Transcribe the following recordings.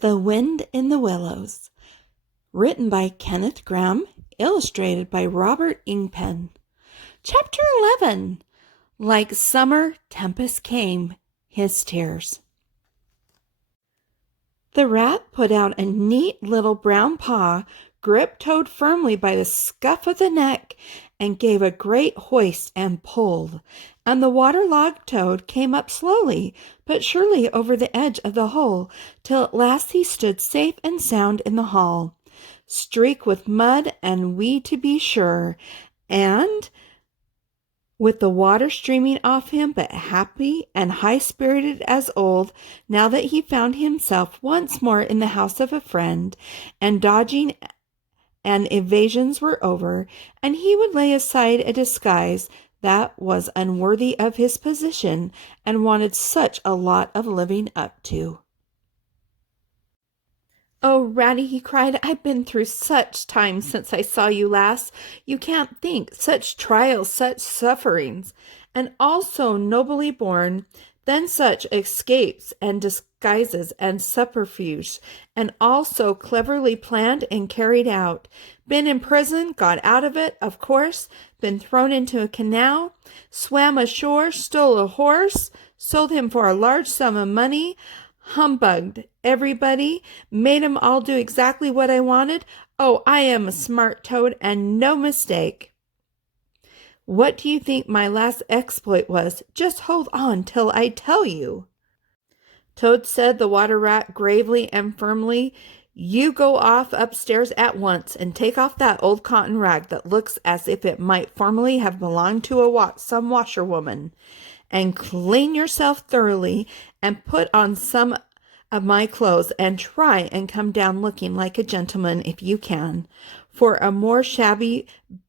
The Wind in the Willows, written by Kenneth Grahame, illustrated by Robert Ingpen. Chapter 11. Like summer, Tempest came, his tears. The rat put out a neat little brown paw, gripped Toad firmly by the scuff of the neck, and gave a great hoist and pulled, and the waterlogged Toad came up slowly but surely over the edge of the hole, till at last he stood safe and sound in the hall, streaked with mud and wee to be sure, and with the water streaming off him, but happy and high-spirited as old, now that he found himself once more in the house of a friend, and dodging and evasions were over, and he would lay aside a disguise that was unworthy of his position and wanted such a lot of living up to. "Oh, Ratty," he cried, "I've been through such times since I saw you last. You can't think. Such trials, such sufferings, and all so nobly borne. Then such escapes and disguises and subterfuges, and all so cleverly planned and carried out. Been in prison, got out of it, of course, been thrown into a canal, swam ashore, stole a horse, sold him for a large sum of money, humbugged everybody, made 'em all do exactly what I wanted. Oh, I am a smart Toad, and no mistake. What do you think my last exploit was? Just hold on till I tell you." "Toad," said the water rat gravely and firmly, "you go off upstairs at once and take off that old cotton rag that looks as if it might formerly have belonged to some washerwoman, and clean yourself thoroughly, and put on some of my clothes, and try and come down looking like a gentleman if you can, for a more shabby,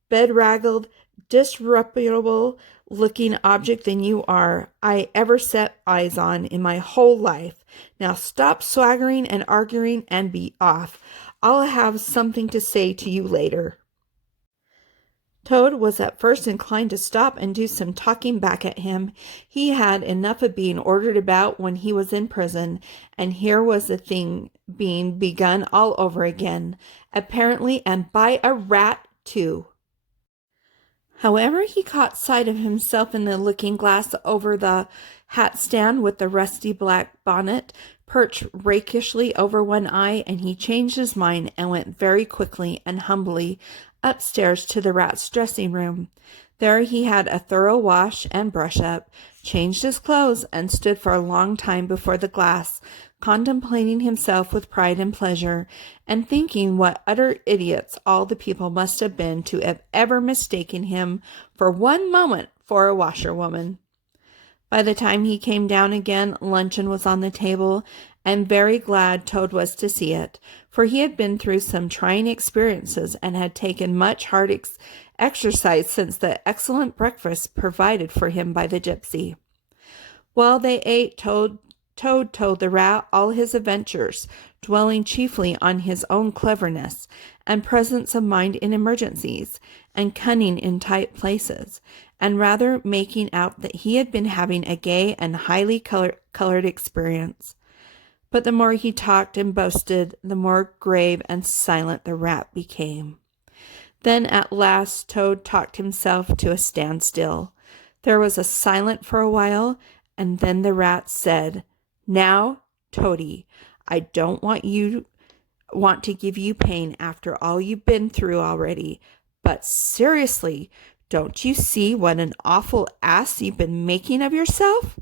bedraggled, disreputable looking object than you are I ever set eyes on in my whole life. Now stop swaggering and arguing and be off. I'll have something to say to you later." Toad was at first inclined to stop and do some talking back at him. He had enough of being ordered about when he was in prison, and here was the thing being begun all over again, apparently, and by a rat too. However, he caught sight of himself in the looking-glass over the hat-stand with the rusty black bonnet perched rakishly over one eye, and he changed his mind and went very quickly and humbly upstairs to the rat's dressing-room. There he had a thorough wash and brush-up, changed his clothes, and stood for a long time before the glass, contemplating himself with pride and pleasure, and thinking what utter idiots all the people must have been to have ever mistaken him for one moment for a washerwoman. By the time he came down again, luncheon was on the table, and very glad Toad was to see it, for he had been through some trying experiences and had taken much hard exercise since the excellent breakfast provided for him by the gypsy. While they ate, Toad told the rat all his adventures, dwelling chiefly on his own cleverness, and presence of mind in emergencies, and cunning in tight places, and rather making out that he had been having a gay and highly colored experience. But the more he talked and boasted, the more grave and silent the rat became. Then at last Toad talked himself to a standstill. There was a silence for a while, and then the rat said, "Now, Toady, I don't want to give you pain after all you've been through already, but seriously, don't you see what an awful ass you've been making of yourself?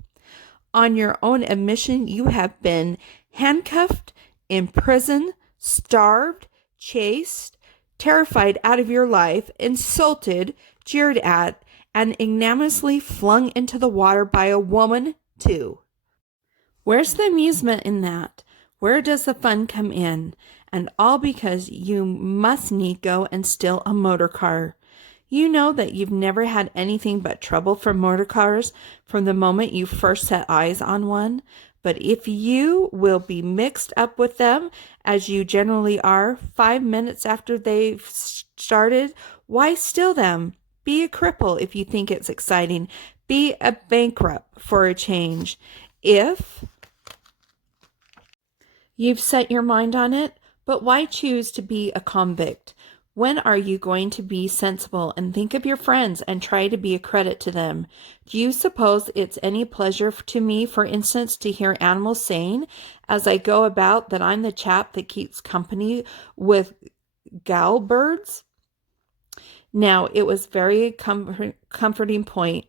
On your own admission, you have been handcuffed, imprisoned, starved, chased, terrified out of your life, insulted, jeered at, and ignominiously flung into the water by a woman, too. Where's the amusement in that? Where does the fun come in? And all because you must need go and steal a motor car. You know that you've never had anything but trouble from motor cars from the moment you first set eyes on one. But if you will be mixed up with them, as you generally are, 5 minutes after they've started, why steal them? Be a cripple if you think it's exciting. Be a bankrupt for a change. If You've set your mind on it, but why choose to be a convict? When are you going to be sensible and think of your friends and try to be a credit to them? Do you suppose it's any pleasure to me, for instance, to hear animals saying, as I go about, that I'm the chap that keeps company with gal birds? Now it was a very comforting point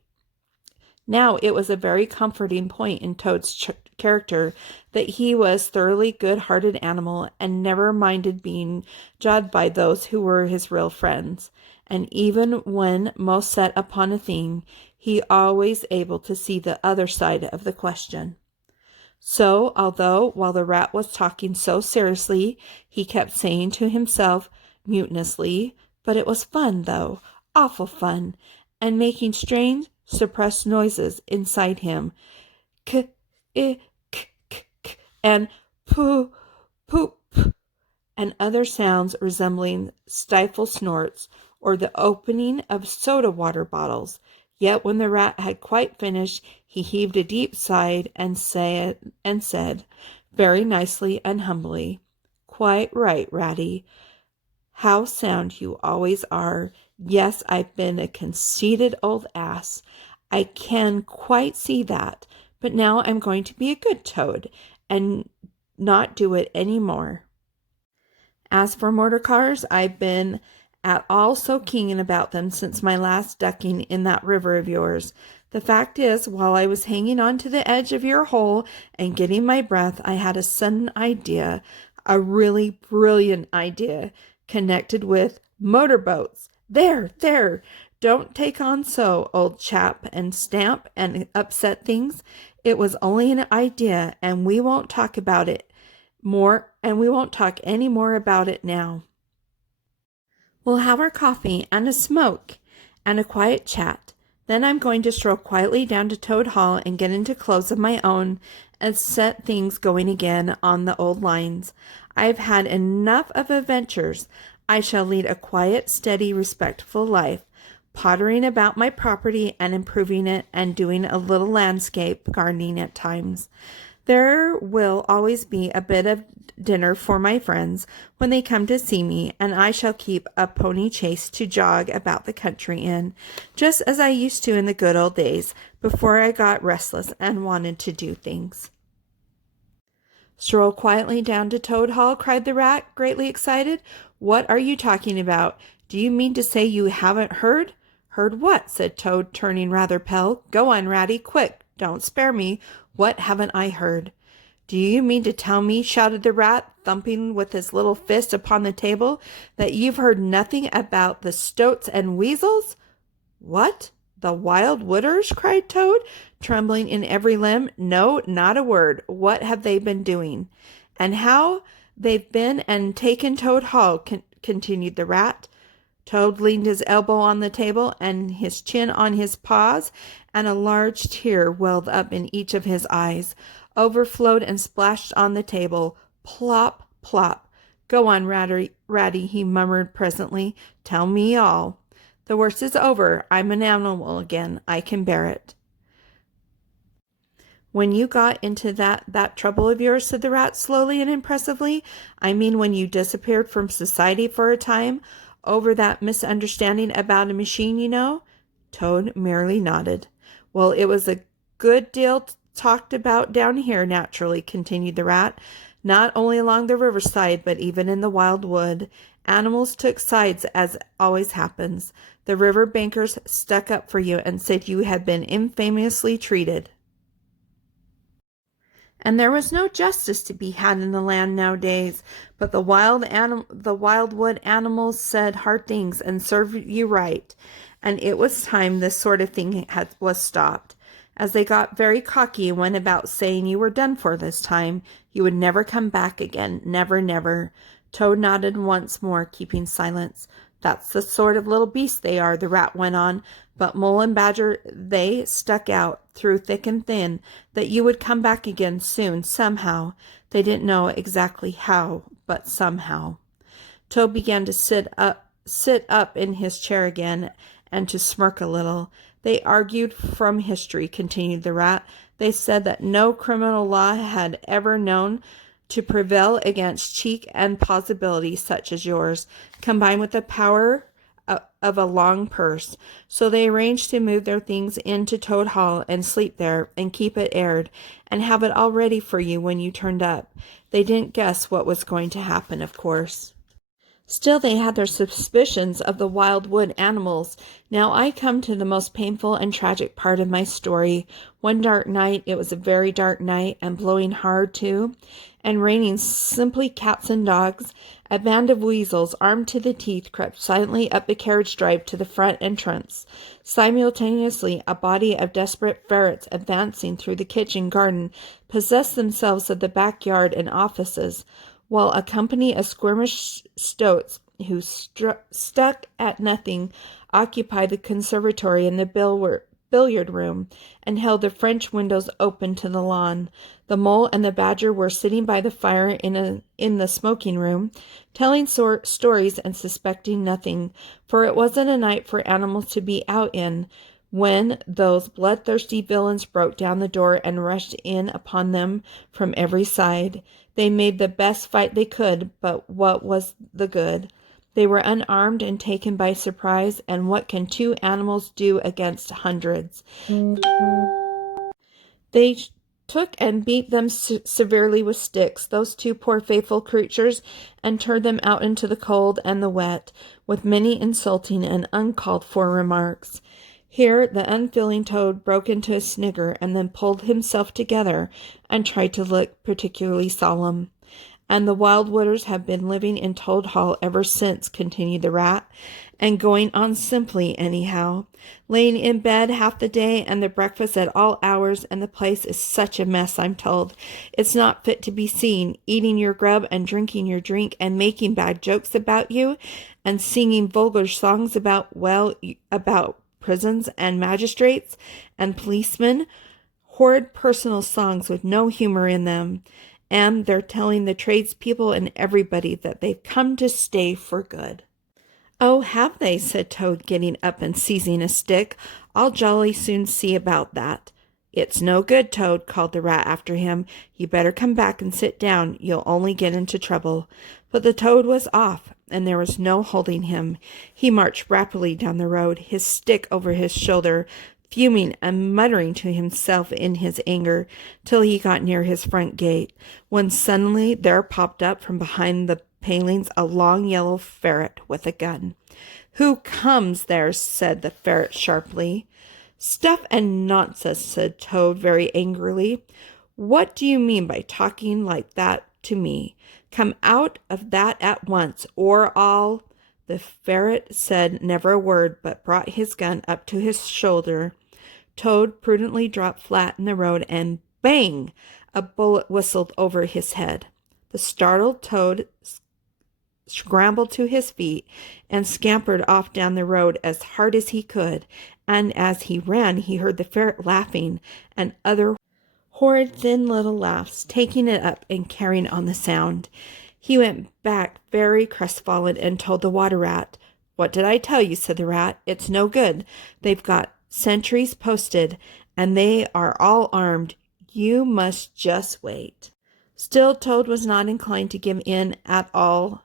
in Toad's character that he was thoroughly good-hearted animal and never minded being judged by those who were his real friends. And even when most set upon a thing, he always able to see the other side of the question. So, although while the rat was talking so seriously, he kept saying to himself mutinously, "But it was fun, though, awful fun," and making strange, suppressed noises inside him, k, I, k, and poo, poop, and other sounds resembling stifled snorts or the opening of soda water bottles. Yet when the rat had quite finished, he heaved a deep sigh and said, very nicely and humbly, "Quite right, Ratty. How sound you always are. Yes, I've been a conceited old ass. I can quite see that. But now I'm going to be a good toad and not do it any more. As for motor cars, I've been at all so keen about them since my last ducking in that river of yours. The fact is, while I was hanging on to the edge of your hole and getting my breath, I had a sudden idea, a really brilliant idea, connected with motorboats. There! Don't take on so, old chap, and stamp and upset things. It was only an idea, and we won't talk any more about it now. We'll have our coffee and a smoke and a quiet chat. Then I'm going to stroll quietly down to Toad Hall and get into clothes of my own and set things going again on the old lines. I've had enough of adventures. I shall lead a quiet, steady, respectful life, pottering about my property and improving it and doing a little landscape gardening at times. There will always be a bit of dinner for my friends when they come to see me, and I shall keep a pony chaise to jog about the country in, just as I used to in the good old days, before I got restless and wanted to do things. Stroll quietly down to Toad Hall, cried the rat, greatly excited. What are you talking about? Do you mean to say you haven't heard? Heard what? Said Toad, turning rather pale. Go on, Ratty, quick, don't spare me. What haven't I heard? Do you mean to tell me, shouted the rat, thumping with his little fist upon the table, that you've heard nothing about the stoats and weasels? What? The wild wooders? Cried Toad, trembling in every limb. No, not a word. What have they been doing? And how they've been and taken Toad Hall, continued the rat. Toad leaned his elbow on the table and his chin on his paws, and a large tear welled up in each of his eyes, overflowed and splashed on the table. Plop, plop. Go on, Ratty, he murmured presently. Tell me all. The worst is over. I'm an animal again. I can bear it. When you got into that trouble of yours, said the rat slowly and impressively, I mean when you disappeared from society for a time, over that misunderstanding about a machine, you know? Toad merely nodded. Well, it was a good deal talked about down here, naturally, continued the rat. Not only along the riverside, but even in the wild wood. Animals took sides, as always happens. The river bankers stuck up for you and said you had been infamously treated. And there was no justice to be had in the land nowadays, but the wildwood animals said hard things and served you right, and it was time this sort of thing was stopped. As they got very cocky and went about saying you were done for this time, you would never come back again, never, never. Toad nodded once more, keeping silence. That's the sort of little beast they are, the rat went on, but Mole and Badger, they stuck out through thick and thin that you would come back again soon, somehow. They didn't know exactly how, but somehow. Toad began to sit up in his chair again and to smirk a little. They argued from history, continued the rat. They said that no criminal law had ever known to prevail against cheek and plausibility such as yours, combined with the power of a long purse. So they arranged to move their things into Toad Hall and sleep there and keep it aired and have it all ready for you when you turned up. They didn't guess what was going to happen, of course. Still, they had their suspicions of the wild wood animals. Now I come to the most painful and tragic part of my story. One dark night, it was a very dark night, and blowing hard too, and raining simply cats and dogs, a band of weasels, armed to the teeth, crept silently up the carriage drive to the front entrance. Simultaneously, a body of desperate ferrets advancing through the kitchen garden possessed themselves of the backyard and offices, while a company of squirmish stoats who stuck at nothing occupied the conservatory and the billiard room and held the French windows open to the lawn. The mole and the badger were sitting by the fire in the smoking room, telling stories and suspecting nothing, for it wasn't a night for animals to be out in, when those bloodthirsty villains broke down the door and rushed in upon them from every side. They made the best fight they could, but what was the good? They were unarmed and taken by surprise, and what can two animals do against hundreds? They took and beat them severely with sticks, those two poor faithful creatures, and turned them out into the cold and the wet, with many insulting and uncalled for remarks. Here the unfeeling Toad broke into a snigger and then pulled himself together and tried to look particularly solemn. And the Wild Wooders have been living in Toad Hall ever since, continued the Rat, and going on simply anyhow, laying in bed half the day and the breakfast at all hours, and the place is such a mess, I'm told. It's not fit to be seen, eating your grub and drinking your drink and making bad jokes about you and singing vulgar songs about prisons and magistrates and policemen, horrid personal songs with no humor in them. And they're telling the tradespeople and everybody that they've come to stay for good. Oh, have they? Said Toad, getting up and seizing a stick. I'll jolly soon see about that. It's no good, Toad, called the Rat after him. You better come back and sit down. You'll only get into trouble. But the Toad was off, and there was no holding him. He marched rapidly down the road, his stick over his shoulder, fuming and muttering to himself in his anger, till he got near his front gate, when suddenly there popped up from behind the palings a long yellow ferret with a gun. Who comes there? Said the ferret sharply. Stuff and nonsense, said Toad very angrily. What do you mean by talking like that to me? Come out of that at once, or I'll... The ferret said never a word, but brought his gun up to his shoulder. Toad prudently dropped flat in the road, and bang! A bullet whistled over his head. The startled Toad scrambled to his feet and scampered off down the road as hard as he could, and as he ran he heard the ferret laughing, and other horrid thin little laughs, taking it up and carrying on the sound. He went back very crestfallen and told the Water Rat. What did I tell you? Said the Rat. It's no good. They've got sentries posted, and they are all armed. You must just wait. Still, Toad was not inclined to give in at all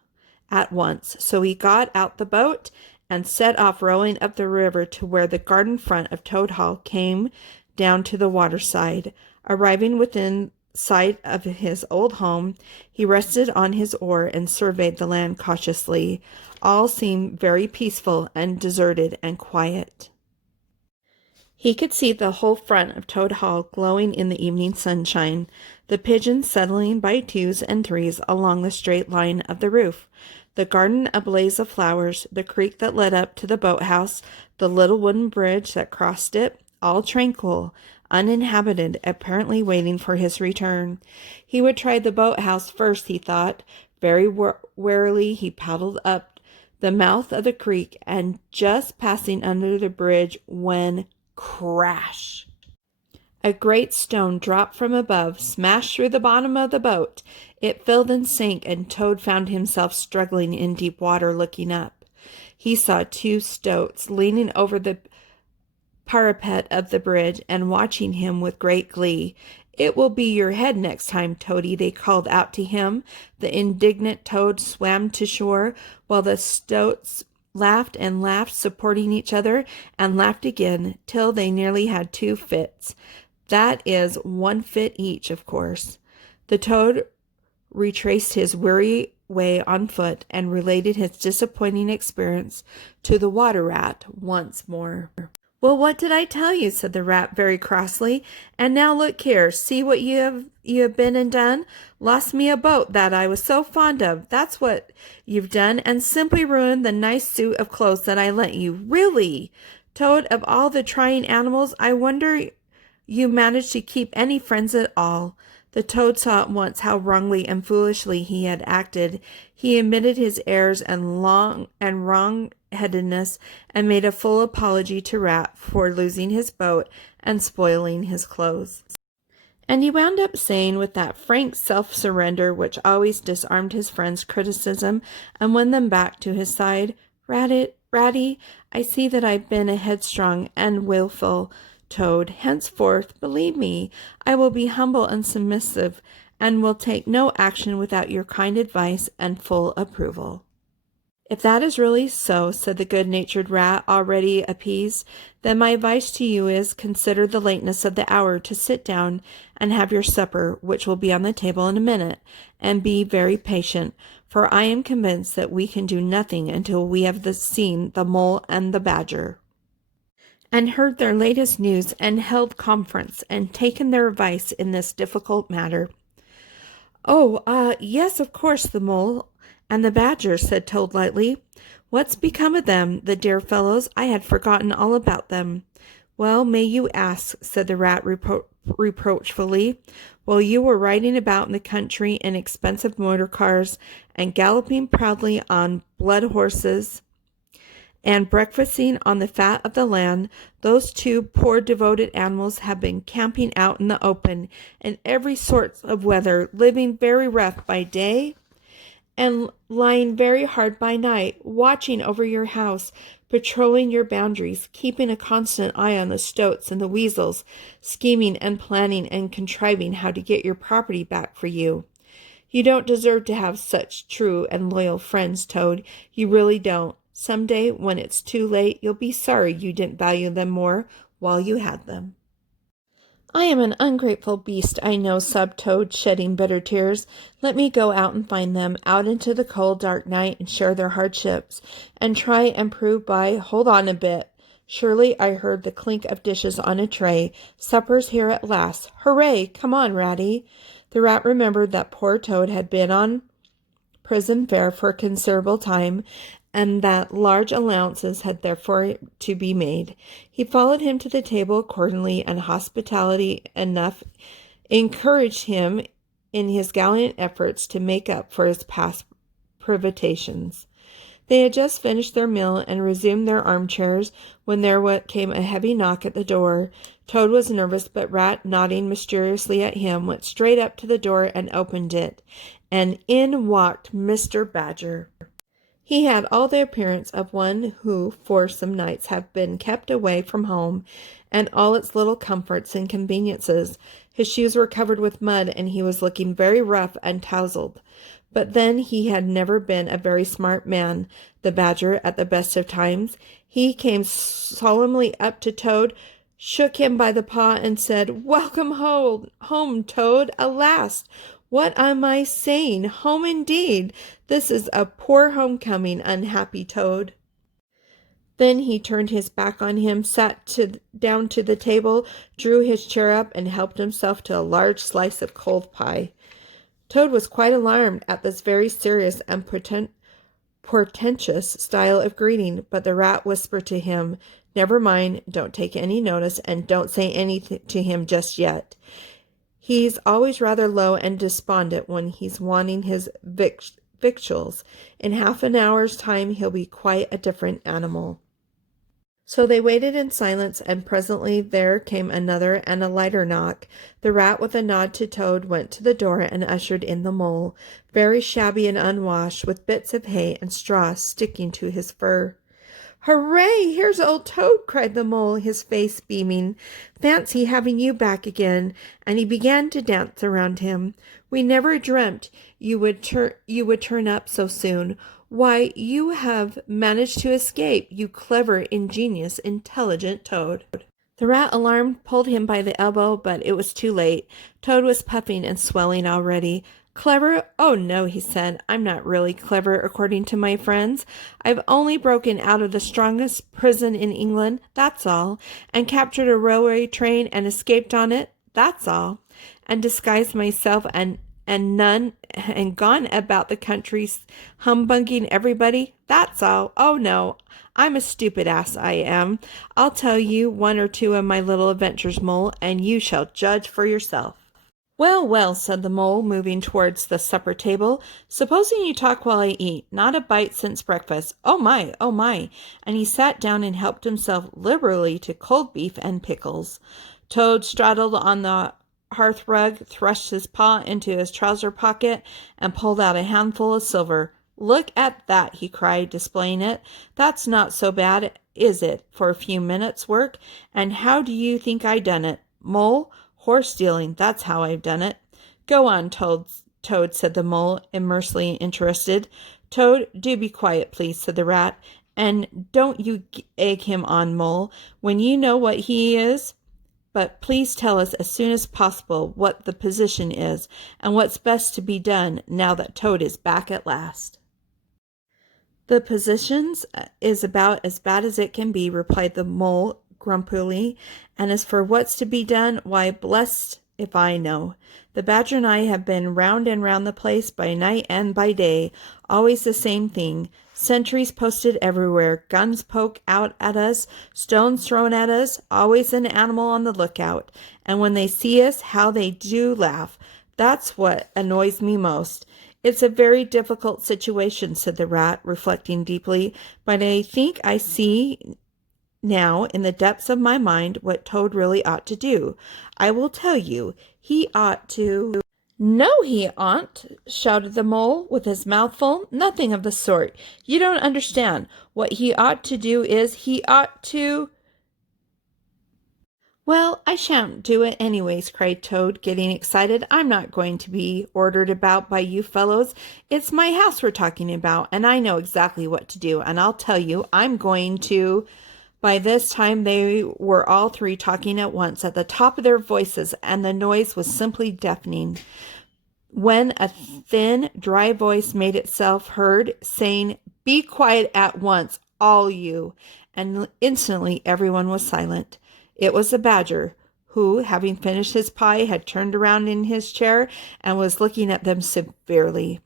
at once, so he got out the boat and set off rowing up the river to where the garden front of Toad Hall came down to the water side. Arriving within sight of his old home, he rested on his oar and surveyed the land cautiously. All seemed very peaceful and deserted and quiet. He could see the whole front of Toad Hall glowing in the evening sunshine, the pigeons settling by twos and threes along the straight line of the roof, the garden a blaze of flowers, the creek that led up to the boathouse, the little wooden bridge that crossed it, all tranquil, uninhabited, apparently waiting for his return. He would try the boathouse first, he thought. Very warily he paddled up the mouth of the creek, and just passing under the bridge when crash! A great stone dropped from above, smashed through the bottom of the boat. It filled and sank, and Toad found himself struggling in deep water, looking up. He saw two stoats leaning over the parapet of the bridge and watching him with great glee. "It will be your head next time, Toady," they called out to him. The indignant Toad swam to shore, while the stoats laughed and laughed, supporting each other, and laughed again, till they nearly had 2 fits. That is 1 fit each, of course. The Toad retraced his weary way on foot and related his disappointing experience to the Water Rat once more. "Well, what did I tell you?" said the Rat very crossly. "And now look here, see what you have been and done. Lost me a boat that I was so fond of, that's what you've done, and simply ruined the nice suit of clothes that I lent you. Really, Toad, of all the trying animals, I wonder you managed to keep any friends at all." The Toad saw at once how wrongly and foolishly he had acted. He admitted his errors and wrong-headedness, and made a full apology to Rat for losing his boat and spoiling his clothes. And he wound up saying, with that frank self-surrender which always disarmed his friends' criticism and won them back to his side, Ratty, I see that I've been a headstrong and willful Toad. Henceforth, believe me, I will be humble and submissive, and will take no action without your kind advice and full approval." "If that is really so," said the good-natured Rat, already appeased, "then my advice to you is, consider the lateness of the hour to sit down and have your supper, which will be on the table in a minute, and be very patient, for I am convinced that we can do nothing until we have seen the Mole and the Badger, and heard their latest news, and held conference, and taken their advice in this difficult matter." "Oh, yes, of course, the Mole and the Badger," said Toad lightly. "What's become of them, the dear fellows? I had forgotten all about them." "Well, may you ask?" said the Rat reproachfully. "While you were riding about in the country in expensive motor cars, and galloping proudly on blood horses, and breakfasting on the fat of the land, those 2 poor devoted animals have been camping out in the open in every sort of weather, living very rough by day and lying very hard by night, watching over your house, patrolling your boundaries, keeping a constant eye on the stoats and the weasels, scheming and planning and contriving how to get your property back for you. You don't deserve to have such true and loyal friends, Toad. You really don't. Some day, when it's too late, you'll be sorry you didn't value them more while you had them." "I am an ungrateful beast, I know," sobbed Toad, shedding bitter tears. "Let me go out and find them, out into the cold, dark night, and share their hardships, and try and prove by— Hold on a bit. Surely I heard the clink of dishes on a tray. Supper's here at last. Hooray! Come on, Ratty." The Rat remembered that poor Toad had been on prison fare for a considerable time, and that large allowances had therefore to be made. He followed him to the table accordingly, and hospitality enough encouraged him in his gallant efforts to make up for his past privations. They had just finished their meal and resumed their armchairs when there came a heavy knock at the door. Toad was nervous, but Rat, nodding mysteriously at him, went straight up to the door and opened it, and in walked Mr. Badger. He had all the appearance of one who for some nights have been kept away from home and all its little comforts and conveniences. His shoes were covered with mud, and he was looking very rough and tousled. But then he had never been a very smart man, the Badger, at the best of times. He came solemnly up to Toad, shook him by the paw, and said, "Welcome home, Toad, at last. What am I saying? Home indeed. This is a poor homecoming, unhappy Toad." Then he turned his back on him, sat down to the table, drew his chair up, and helped himself to a large slice of cold pie. Toad was quite alarmed at this very serious and portentous style of greeting, but the Rat whispered to him, "Never mind, don't take any notice, and don't say anything to him just yet. He's always rather low and despondent when he's wanting his victuals. In half an hour's time he'll be quite a different animal." So they waited in silence, and presently there came another and a lighter knock. The Rat, with a nod to Toad, went to the door and ushered in the Mole, very shabby and unwashed, with bits of hay and straw sticking to his fur. Hooray! Here's old Toad, cried the mole, his face beaming. Fancy having you back again. And he began to dance around him. We never dreamt you would turn up so soon. Why, you have managed to escape, you clever, ingenious, intelligent Toad. The rat, alarmed, pulled him by the elbow, but it was too late. Toad was puffing and swelling already. Clever? Oh, no, he said. I'm not really clever, according to my friends. I've only broken out of the strongest prison in England, that's all, and captured a railway train and escaped on it, that's all, and disguised myself and gone about the country humbugging everybody, that's all. Oh, no, I'm a stupid ass, I am. I'll tell you one or two of my little adventures, Mole, and you shall judge for yourself. Well, well, said the mole, moving towards the supper table. Supposing you talk while I eat. Not a bite since breakfast. Oh my, oh my. And he sat down and helped himself liberally to cold beef and pickles. Toad straddled on the hearth rug, thrust his paw into his trouser pocket, and pulled out a handful of silver. Look at that, he cried, displaying it. That's not so bad, is it, for a few minutes' work? And how do you think I done it? Mole? Horse stealing, that's how I've done it. Go on, Toad, said the mole, immensely interested. Toad, do be quiet, please, said the rat. And don't you egg him on, Mole, when you know what he is. But please tell us as soon as possible what the position is, and what's best to be done now that Toad is back at last. The positions is about as bad as it can be, replied the mole grumpily, and as for what's to be done, why, blessed if I know. The badger and I have been round and round the place by night and by day, always the same thing. Sentries posted everywhere, guns poke out at us, stones thrown at us, always an animal on the lookout. And when they see us, how they do laugh. That's what annoys me most. It's a very difficult situation, said the rat, reflecting deeply, but I think I see now, in the depths of my mind, what Toad really ought to do. I will tell you. He ought to... No, he oughtn't, shouted the mole, with his mouth full. Nothing of the sort. You don't understand. What he ought to do is, he ought to... Well, I shan't do it anyways, cried Toad, getting excited. I'm not going to be ordered about by you fellows. It's my house we're talking about, and I know exactly what to do, and I'll tell you, I'm going to... By this time they were all three talking at once at the top of their voices, and the noise was simply deafening, when a thin, dry voice made itself heard, saying, Be quiet at once, all you. And instantly everyone was silent. It was the badger, who, having finished his pie, had turned around in his chair and was looking at them severely.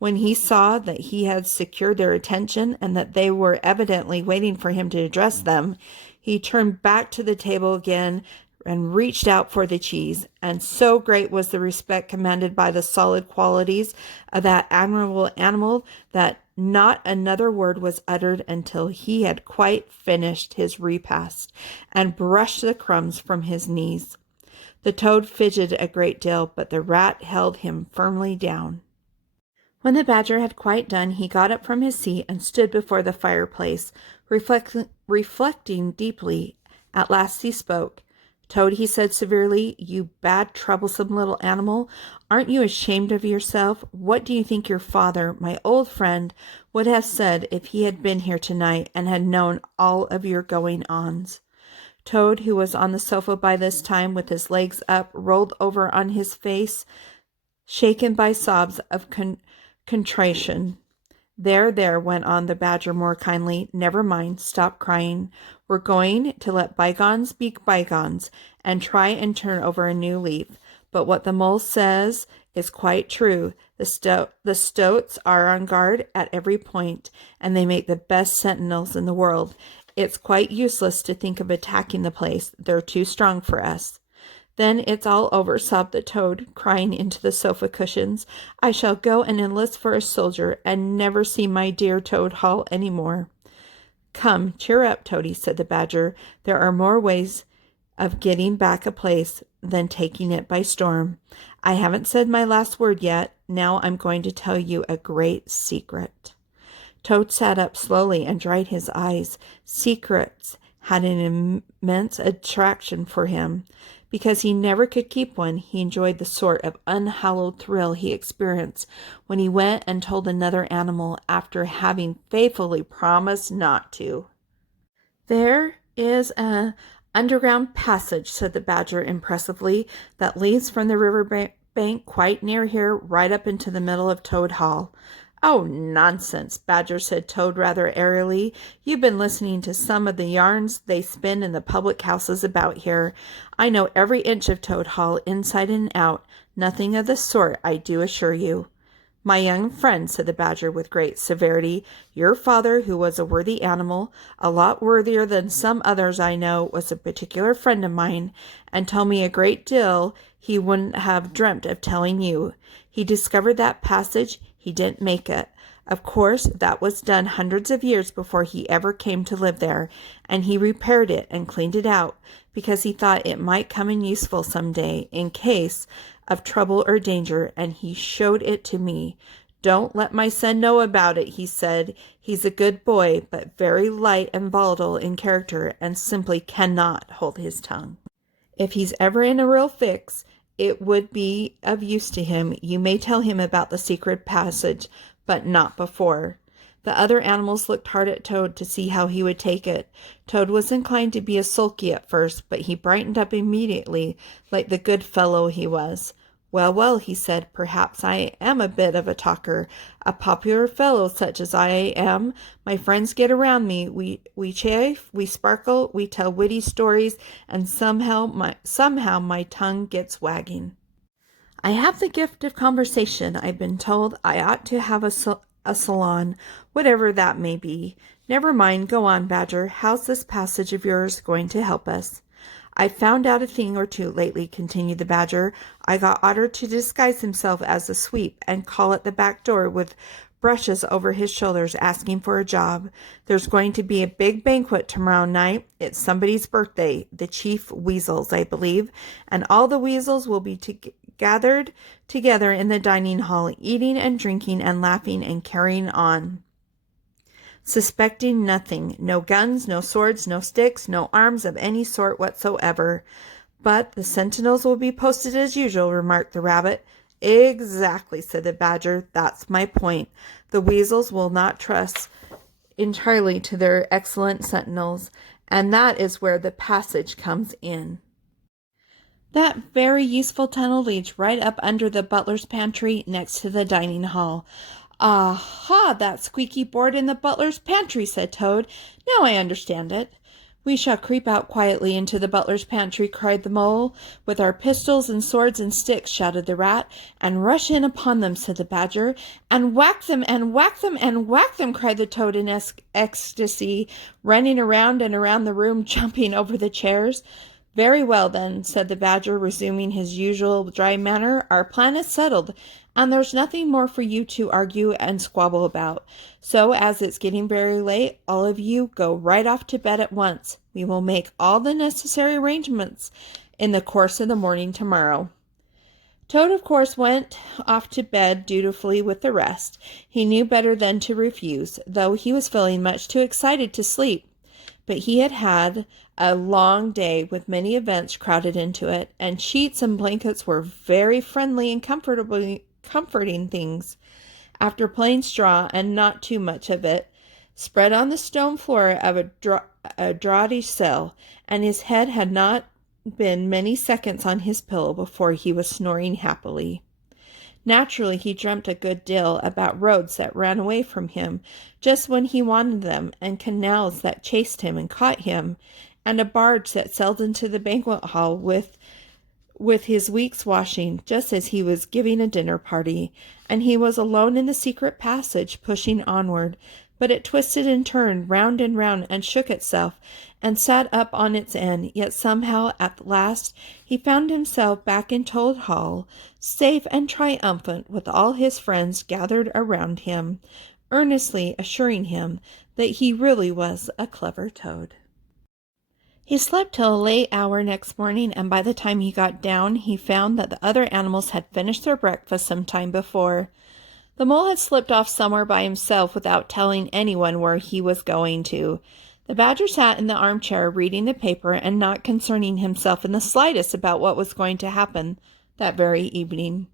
When he saw that he had secured their attention and that they were evidently waiting for him to address them, he turned back to the table again and reached out for the cheese. And so great was the respect commanded by the solid qualities of that admirable animal that not another word was uttered until he had quite finished his repast and brushed the crumbs from his knees. The Toad fidgeted a great deal, but the rat held him firmly down. When the badger had quite done, he got up from his seat and stood before the fireplace, reflecting deeply. At last he spoke. Toad, he said severely, you bad, troublesome little animal, aren't you ashamed of yourself? What do you think your father, my old friend, would have said if he had been here tonight and had known all of your going-ons? Toad, who was on the sofa by this time with his legs up, rolled over on his face, shaken by sobs of contrition. There, went on the badger more kindly. Never mind, stop crying. We're going to let bygones be bygones and try and turn over a new leaf. But what the mole says is quite true. The stoats are on guard at every point, and they make the best sentinels in the world. It's quite useless to think of attacking the place. They're too strong for us. Then it's all over, sobbed the Toad, crying into the sofa cushions. I shall go and enlist for a soldier and never see my dear Toad Hall any more. Come, cheer up, Toady, said the badger. There are more ways of getting back a place than taking it by storm. I haven't said my last word yet. Now I'm going to tell you a great secret. Toad sat up slowly and dried his eyes. Secrets had an immense attraction for him. Because he never could keep one, he enjoyed the sort of unhallowed thrill he experienced when he went and told another animal after having faithfully promised not to. "There is an underground passage," said the Badger impressively, "that leads from the river bank quite near here right up into the middle of Toad Hall." "Oh, nonsense, Badger," said Toad rather airily. "You've been listening to some of the yarns they spin in the public houses about here. I know every inch of Toad Hall, inside and out. Nothing of the sort, I do assure you." "My young friend," said the Badger with great severity, "your father, who was a worthy animal, a lot worthier than some others I know, was a particular friend of mine, and told me a great deal he wouldn't have dreamt of telling you. He discovered that passage. He didn't make it. Of course, that was done hundreds of years before he ever came to live there, and he repaired it and cleaned it out, because he thought it might come in useful some day, in case of trouble or danger, and he showed it to me. 'Don't let my son know about it,' he said. 'He's a good boy, but very light and volatile in character, and simply cannot hold his tongue. If he's ever in a real fix, it would be of use to him. You may tell him about the secret passage, but not before.'" The other animals looked hard at Toad to see how he would take it. Toad was inclined to be a sulky at first, but he brightened up immediately, like the good fellow he was. "Well, well," he said, "perhaps I am a bit of a talker, a popular fellow such as I am. My friends get around me, we chaff, we sparkle, we tell witty stories, and somehow my tongue gets wagging. I have the gift of conversation. I've been told I ought to have a salon, whatever that may be. Never mind, go on, Badger. How's this passage of yours going to help us?" "I've found out a thing or two lately," continued the Badger. "I got Otter to disguise himself as a sweep and call at the back door with brushes over his shoulders asking for a job. There's going to be a big banquet tomorrow night. It's somebody's birthday, the Chief Weasel's, I believe, and all the weasels will be gathered together in the dining hall, eating and drinking and laughing and carrying on, suspecting nothing. No guns, no swords, no sticks, no arms of any sort whatsoever." "But the sentinels will be posted as usual," remarked the Rabbit. "Exactly," said the Badger. "That's my point. The weasels will not trust entirely to their excellent sentinels, and that is where the passage comes in. That very useful tunnel leads right up under the butler's pantry next to the dining hall." "Aha, that squeaky board in the butler's pantry," said Toad. "Now I understand it." "We shall creep out quietly into the butler's pantry," cried the Mole. "With our pistols and swords and sticks," shouted the Rat. "And rush in upon them," said the Badger. "And whack them, and whack them, and whack them," cried the Toad in ecstasy, running around and around the room, jumping over the chairs. "Very well, then," said the Badger, resuming his usual dry manner. "Our plan is settled, and there's nothing more for you to argue and squabble about. So, as it's getting very late, all of you go right off to bed at once. We will make all the necessary arrangements in the course of the morning tomorrow." Toad, of course, went off to bed dutifully with the rest. He knew better than to refuse, though he was feeling much too excited to sleep. But he had had a long day with many events crowded into it, and sheets and blankets were very friendly and comforting things. After plain straw, and not too much of it, spread on the stone floor of a draughty cell, and his head had not been many seconds on his pillow before he was snoring happily. Naturally, he dreamt a good deal about roads that ran away from him just when he wanted them, and canals that chased him and caught him, and a barge that sailed into the banquet hall with his week's washing, just as he was giving a dinner party, and he was alone in the secret passage, pushing onward, but it twisted and turned round and shook itself, and sat up on its end, yet somehow at last he found himself back in Toad Hall, safe and triumphant, with all his friends gathered around him, earnestly assuring him that he really was a clever toad. He slept till a late hour next morning, and by the time he got down, he found that the other animals had finished their breakfast some time before. The mole had slipped off somewhere by himself without telling anyone where he was going to. The badger sat in the armchair reading the paper and not concerning himself in the slightest about what was going to happen that very evening.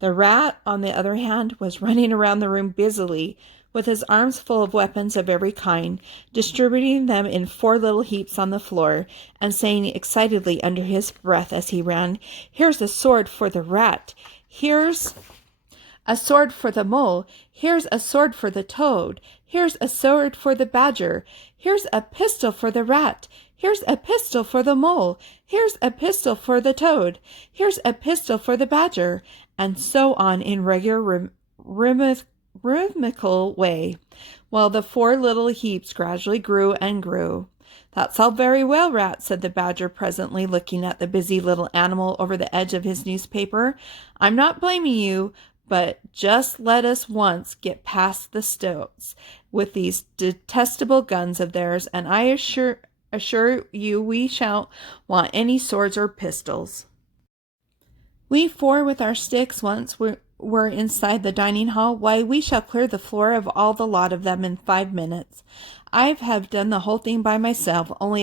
The rat, on the other hand, was running around the room busily, with his arms full of weapons of every kind, distributing them in 4 little heaps on the floor, and saying excitedly under his breath as he ran, "Here's a sword for the rat. Here's a sword for the mole. Here's a sword for the toad. Here's a sword for the badger. Here's a pistol for the rat. Here's a pistol for the mole. Here's a pistol for the toad. Here's a pistol for the badger," and so on in regular rhythmical way, while the 4 little heaps gradually grew and grew. "That's all very well, Rat," said the badger presently, looking at the busy little animal over the edge of his newspaper. "I'm not blaming you, but just let us once get past the stoats with these detestable guns of theirs, and I assure you we shan't want any swords or pistols. We 4 with our sticks once were inside the dining hall. Why, we shall clear the floor of all the lot of them in 5 minutes. I have done the whole thing by myself, only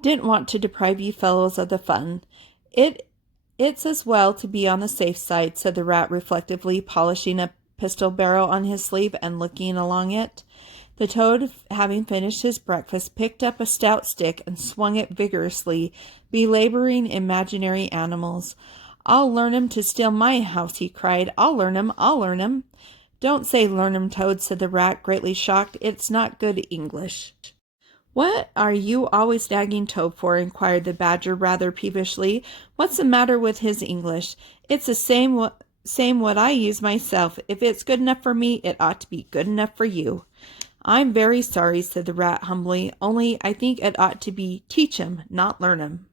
didn't want to deprive you fellows of the fun. It's as well to be on the safe side," said the rat reflectively, polishing a pistol barrel on his sleeve and looking along it. The toad, having finished his breakfast, picked up a stout stick and swung it vigorously, belaboring imaginary animals. "I'll learn 'em to steal my house," he cried. "I'll learn 'em, I'll learn 'em." "Don't say learn 'em, Toad," said the rat, greatly shocked. "It's not good English." "What are you always nagging Toad for?" inquired the badger rather peevishly. "What's the matter with his English? It's the same what I use myself. If it's good enough for me, it ought to be good enough for you." "I'm very sorry," said the rat humbly, "only I think it ought to be teach 'em, not learn 'em."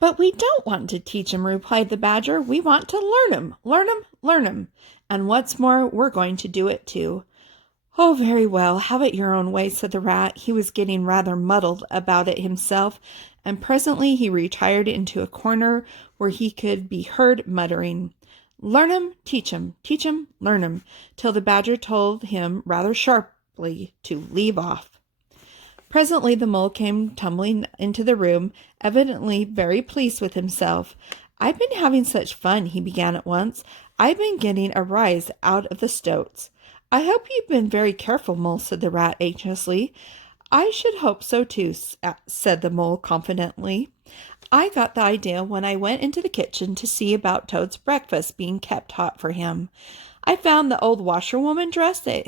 "But we don't want to teach 'em," replied the badger. "We want to learn 'em, learn 'em, learn 'em. And what's more, we're going to do it too." "Oh, very well, have it your own way," said the rat. He was getting rather muddled about it himself, and presently he retired into a corner where he could be heard muttering, "Learn 'em, teach 'em, learn 'em," till the badger told him rather sharply to leave off. Presently the mole came tumbling into the room, evidently very pleased with himself. "I've been having such fun," he began at once. "I've been getting a rise out of the stoats." "I hope you've been very careful, Mole," said the rat anxiously. "I should hope so too," said the mole confidently. "I got the idea when I went into the kitchen to see about Toad's breakfast being kept hot for him. I found the old washerwoman dress that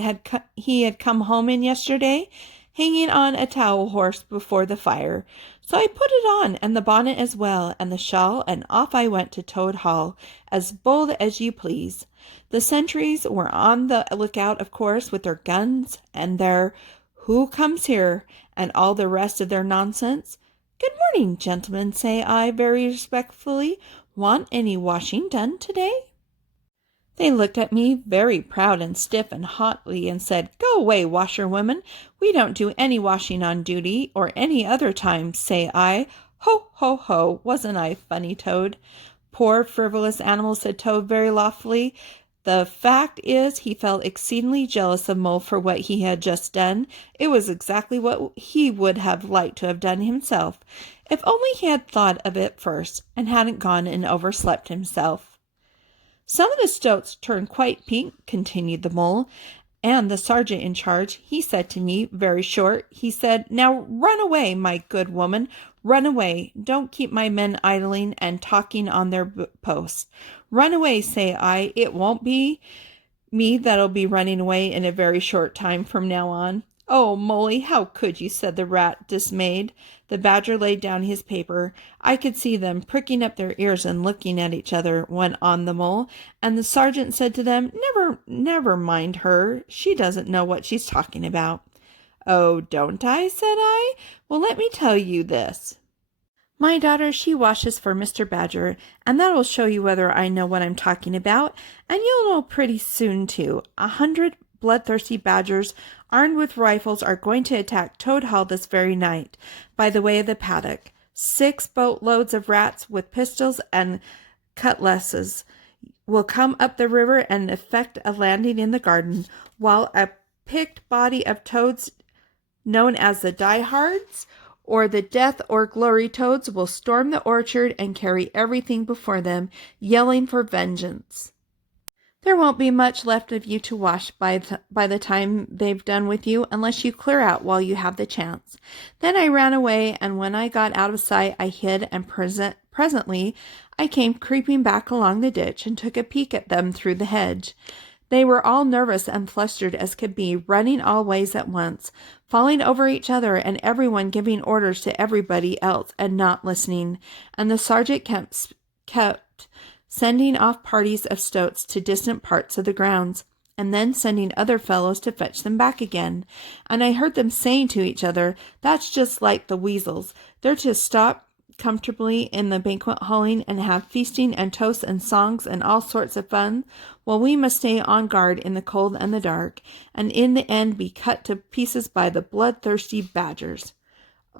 he had come home in yesterday, hanging on a towel horse before the fire. So I put it on, and the bonnet as well, and the shawl, and off I went to Toad Hall, as bold as you please. The sentries were on the lookout, of course, with their guns, and their 'Who comes here?' and all the rest of their nonsense. 'Good morning, gentlemen,' say I, very respectfully. 'Want any washing done today?' They looked at me very proud and stiff and haughty and said, 'Go away, washerwomen. We don't do any washing on duty or any other time,' say I. Ho, ho, ho, wasn't I funny, Toad?" "Poor frivolous animal," said Toad very loftily. The fact is, he felt exceedingly jealous of Mole for what he had just done. It was exactly what he would have liked to have done himself, if only he had thought of it first, and hadn't gone and overslept himself. "Some of the stoats turned quite pink," continued the mole, "and the sergeant in charge, he said to me, very short, he said, 'Now run away, my good woman, run away. Don't keep my men idling and talking on their posts. Run away,' say I. 'It won't be me that'll be running away in a very short time from now on.'" "Oh, Molly, how could you?" said the rat, dismayed. The badger laid down his paper. "I could see them pricking up their ears and looking at each other," went on the mole, "and the sergeant said to them, 'Never mind her. She doesn't know what she's talking about.'" "Oh, don't I?" said I. "Well, let me tell you this. My daughter, she washes for Mr. Badger, and that will show you whether I know what I'm talking about, and you'll know pretty soon, too. 100 bloodthirsty badgers armed with rifles are going to attack Toad Hall this very night, by the way of the paddock. 6 boatloads of rats with pistols and cutlasses will come up the river and effect a landing in the garden, while a picked body of toads known as the diehards or the death or glory toads will storm the orchard and carry everything before them, yelling for vengeance. There won't be much left of you to wash by the time they've done with you, unless you clear out while you have the chance. Then I ran away, and when I got out of sight, I hid, and presently I came creeping back along the ditch and took a peek at them through the hedge. They were all nervous and flustered as could be, running all ways at once, falling over each other, and everyone giving orders to everybody else and not listening. And the sergeant kept sending off parties of stoats to distant parts of the grounds, and then sending other fellows to fetch them back again. And I heard them saying to each other, "That's just like the weasels. They're to stop comfortably in the banquet halling and have feasting and toasts and songs and all sorts of fun, while we must stay on guard in the cold and the dark, and in the end be cut to pieces by the bloodthirsty badgers."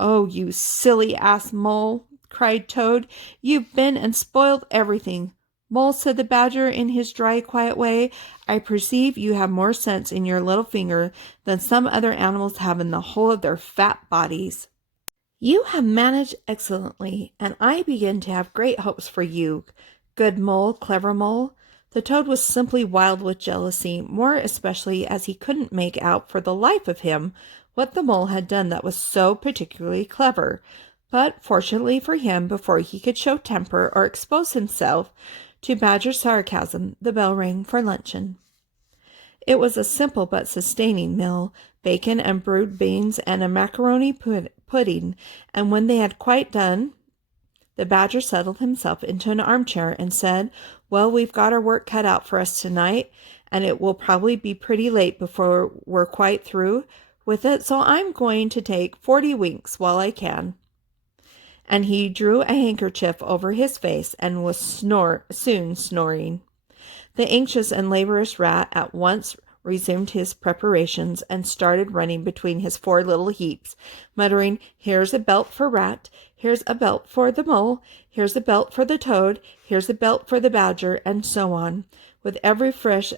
"Oh, you silly ass Mole," cried Toad, "you've been and spoiled everything." "Mole," said the badger in his dry, quiet way, "I perceive you have more sense in your little finger than some other animals have in the whole of their fat bodies. You have managed excellently, and I begin to have great hopes for you. Good Mole, clever Mole." The Toad was simply wild with jealousy, more especially as he couldn't make out for the life of him what the Mole had done that was so particularly clever. But fortunately for him, before he could show temper or expose himself to Badger's sarcasm, the bell rang for luncheon. It was a simple but sustaining meal, bacon and brewed beans and a macaroni pudding, and when they had quite done, the Badger settled himself into an armchair and said, "Well, we've got our work cut out for us tonight, and it will probably be pretty late before we're quite through with it, so I'm going to take 40 winks while I can." And he drew a handkerchief over his face and was soon snoring. The anxious and laborious rat at once resumed his preparations and started running between his 4 little heaps, muttering, "Here's a belt for Rat, here's a belt for the Mole, here's a belt for the Toad, here's a belt for the Badger," and so on, with every fresh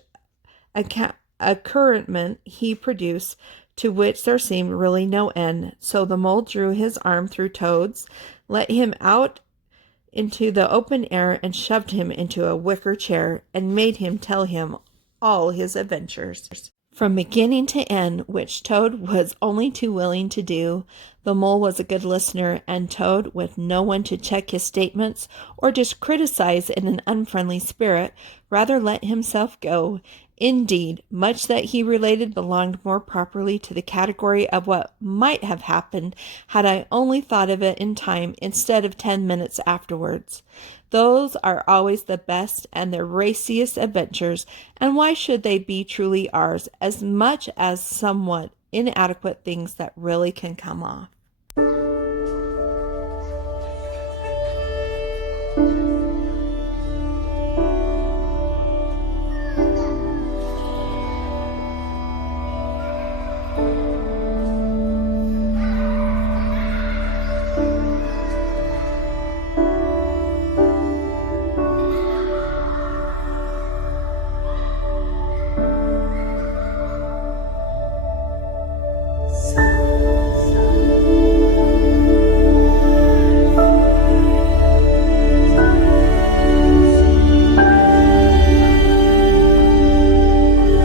accoutrement he produced, to which there seemed really no end. So the Mole drew his arm through Toad's, let him out into the open air, and shoved him into a wicker chair, and made him tell him all his adventures, from beginning to end, which Toad was only too willing to do. The Mole was a good listener, and Toad, with no one to check his statements or just criticize in an unfriendly spirit, rather let himself go. Indeed, much that he related belonged more properly to the category of what might have happened had I only thought of it in time instead of 10 minutes afterwards. Those are always the best and the raciest adventures, and why should they be truly ours, as much as somewhat inadequate things that really can come off?